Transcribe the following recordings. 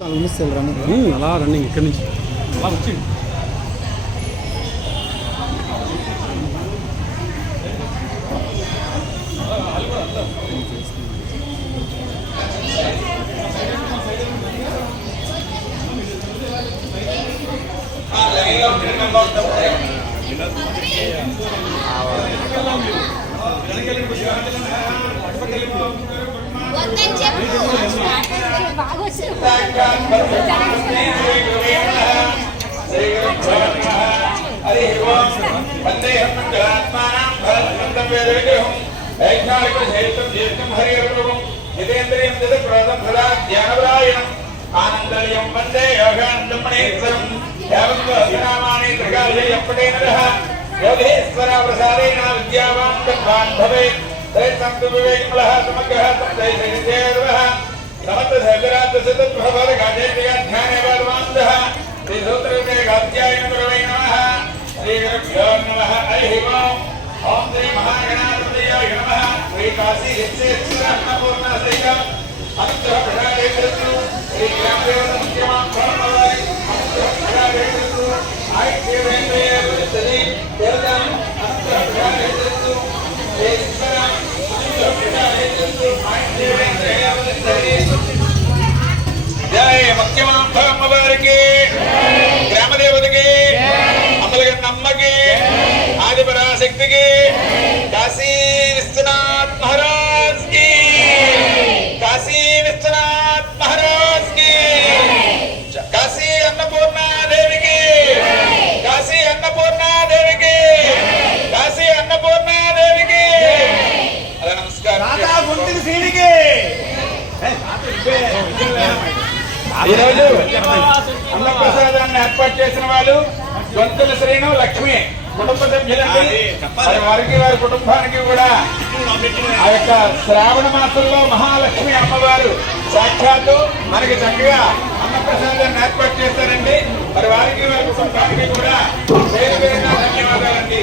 అలా రన్నింగ్ ఇక్కడి నుంచి అలా వచ్చింది. ఆనందయం వందే యోగానందమణేశ్వరం యావద్నామాని త్రికాలయపటేనః యోగేశ్వర ప్రసాదేన విద్యావాన్ తద్వాన్ భవేత్ త్రైసంతు వివేకమలః సమగ్రః తైసేర్వః సమస్త సగరాత్ సతత్భవర గాజేతిగా ధ్యానే వాదవాంతః శ్రీ సూత్రతే గాధ్యాయన గురవై నమః శ్రీ గురుభ్యో నమః హరి ఓం ఓం శ్రీ మహాగణాధిపతయాయ నమః శ్రీ కాశీ విశ్వేశ్వరన్నపూర్ణ శ్రీక అనుగ్రహ ప్రసాదేతు శ్రీ గ్రామదేవత ముఖ్యమాం పరమవారి అనుగ్రహ ప్రసాదేతు ఐక్యవేంద్రయ విస్తరి దేవతాం అనుగ్రహ ప్రసాదేతు ఈశ్వర అనుగ్రహ ప్రసాదేతు ఐక్యవేంద్రయ విస్తరి జయ ముఖ్యమాం పరమవారికి గ్రామదేవతకి అమ్మలగన్న అమ్మకి ఆదిపరాశక్తికి కాశీ విశ్వనాథ్ మహారాజ్ కి కాశీ విశ్వనాథ్ మహారాజ్ కి కాశీ అన్నపూర్ణాదేవికి కాశీ అన్నపూర్ణాదేవికి కాశీ అన్నపూర్ణాదేవికి అలా నమస్కారం. ఈరోజు అన్నప్రసాదాన్ని ఏర్పాటు చేసిన వాళ్ళు గొంతుల శ్రీను లక్ష్మి కుటుంబ సభ్యులండి. వారికి వారి కుటుంబానికి కూడా ఆ యొక్క శ్రావణ మాసంలో మహాలక్ష్మి అమ్మవారు సాక్షాత్తు మనకి చక్కగా అన్నప్రసాదాన్ని ఏర్పాటు చేస్తారండి. మరి వారికి వారి కుటుంబానికి కూడా పేరు పేరున ధన్యవాదాలండి.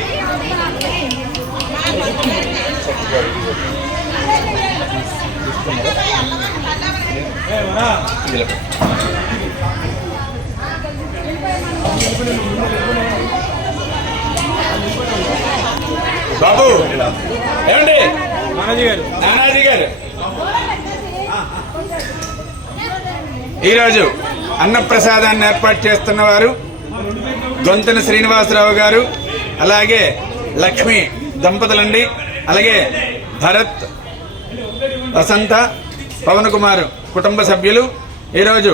బాబు ఏమండి నానాజీ గారు ఈరోజు అన్నప్రసాదాన్ని ఏర్పాటు చేస్తున్న వారు గొంతన శ్రీనివాసరావు గారు, అలాగే లక్ష్మి దంపతులండి. అలాగే భరత్, వసంత, పవన్ కుమార్ కుటుంబ సభ్యులు ఈరోజు